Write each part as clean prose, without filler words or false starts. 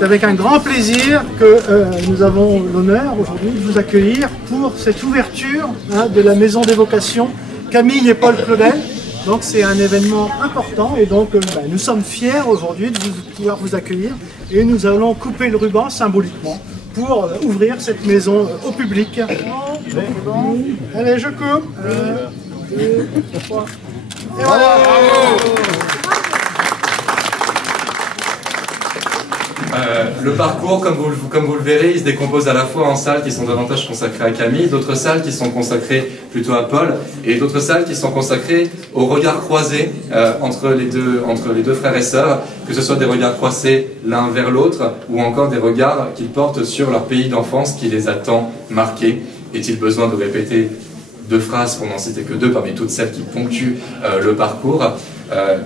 C'est avec un grand plaisir que nous avons l'honneur aujourd'hui de vous accueillir pour cette ouverture de la Maison des Vocations Camille et Paul Claudel. Donc c'est un événement important et donc nous sommes fiers aujourd'hui de pouvoir vous accueillir et nous allons couper le ruban symboliquement pour ouvrir cette maison au public. Allez, je coupe. 1, 2, 3. Et voilà. Le parcours, comme vous le verrez, il se décompose à la fois en salles qui sont davantage consacrées à Camille, d'autres salles qui sont consacrées plutôt à Paul, et d'autres salles qui sont consacrées au regard croisé entre les deux frères et sœurs, que ce soit des regards croisés l'un vers l'autre, ou encore des regards qu'ils portent sur leur pays d'enfance qui les a tant marqués. Est-il besoin de répéter 2 phrases pour n'en citer que 2 parmi toutes celles qui ponctuent le parcours?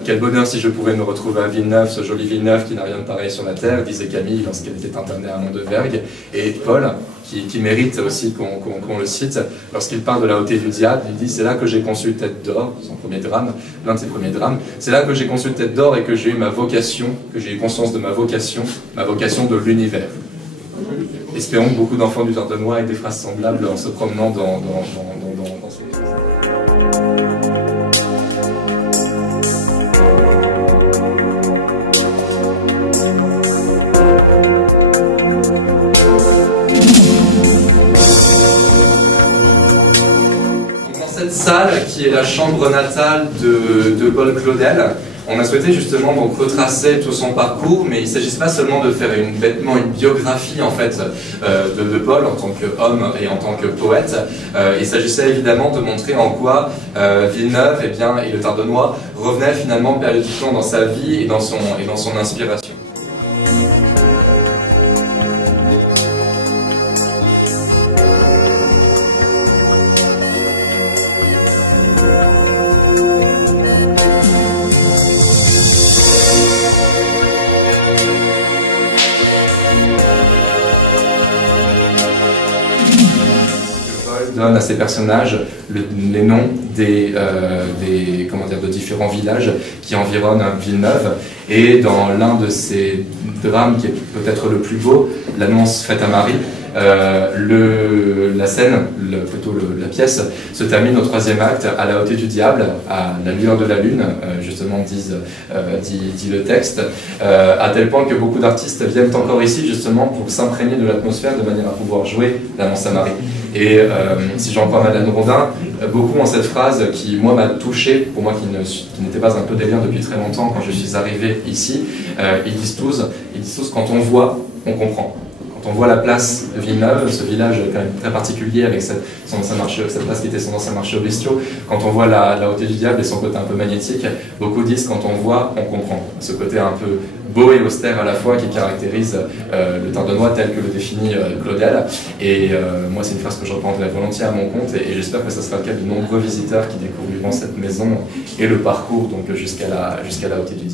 Quel bonheur si je pouvais me retrouver à Villeneuve, ce joli Villeneuve qui n'a rien de pareil sur la terre, disait Camille lorsqu'elle était internée à Mont-de-Vergue, et Paul, qui mérite aussi qu'on le cite, lorsqu'il parle de la hauteur du diable, il dit « c'est là que j'ai conçu Tête d'or », son premier drame, l'un de ses premiers drames, « c'est là que j'ai conçu Tête d'or et que j'ai eu ma vocation, que j'ai eu conscience de ma vocation de l'univers ». Espérons que beaucoup d'enfants du Tardenois aient des phrases semblables en se promenant dans ces... Cette salle, qui est la chambre natale de Paul Claudel, on a souhaité justement donc retracer tout son parcours, mais il ne s'agisse pas seulement de faire une biographie en fait de Paul en tant qu'homme et en tant que poète. Il s'agissait évidemment de montrer en quoi Villeneuve et le Tardenois revenaient finalement périodiquement dans sa vie et dans son inspiration. Donne à ces personnages les noms de différents villages qui environnent Villeneuve. Et dans l'un de ces drames qui est peut-être le plus beau, l'annonce faite à Marie, la scène, la pièce, se termine au 3e acte à la hauteur du diable, à la lueur de la lune, justement dit le texte, à tel point que beaucoup d'artistes viennent encore ici justement pour s'imprégner de l'atmosphère de manière à pouvoir jouer l'annonce à Marie. Et si j'en crois Madeleine Rondin, beaucoup ont cette phrase qui, moi, m'a touché, pour moi qui n'était pas un peu délire depuis très longtemps quand je suis arrivé ici. Ils disent tous, quand on voit, on comprend. Quand on voit la place de Villeneuve, ce village quand même très particulier avec cette place qui était son ancien marché aux bestiaux, quand on voit la hauteur du diable et son côté un peu magnétique, beaucoup disent quand on voit, on comprend. Ce côté un peu beau et austère à la fois qui caractérise le Tardenois tel que le définit Claudel. Et moi, c'est une phrase que je reprendrai volontiers à mon compte et j'espère que ce sera le cas de nombreux visiteurs qui découvriront cette maison et le parcours donc jusqu'à la hauteur du diable.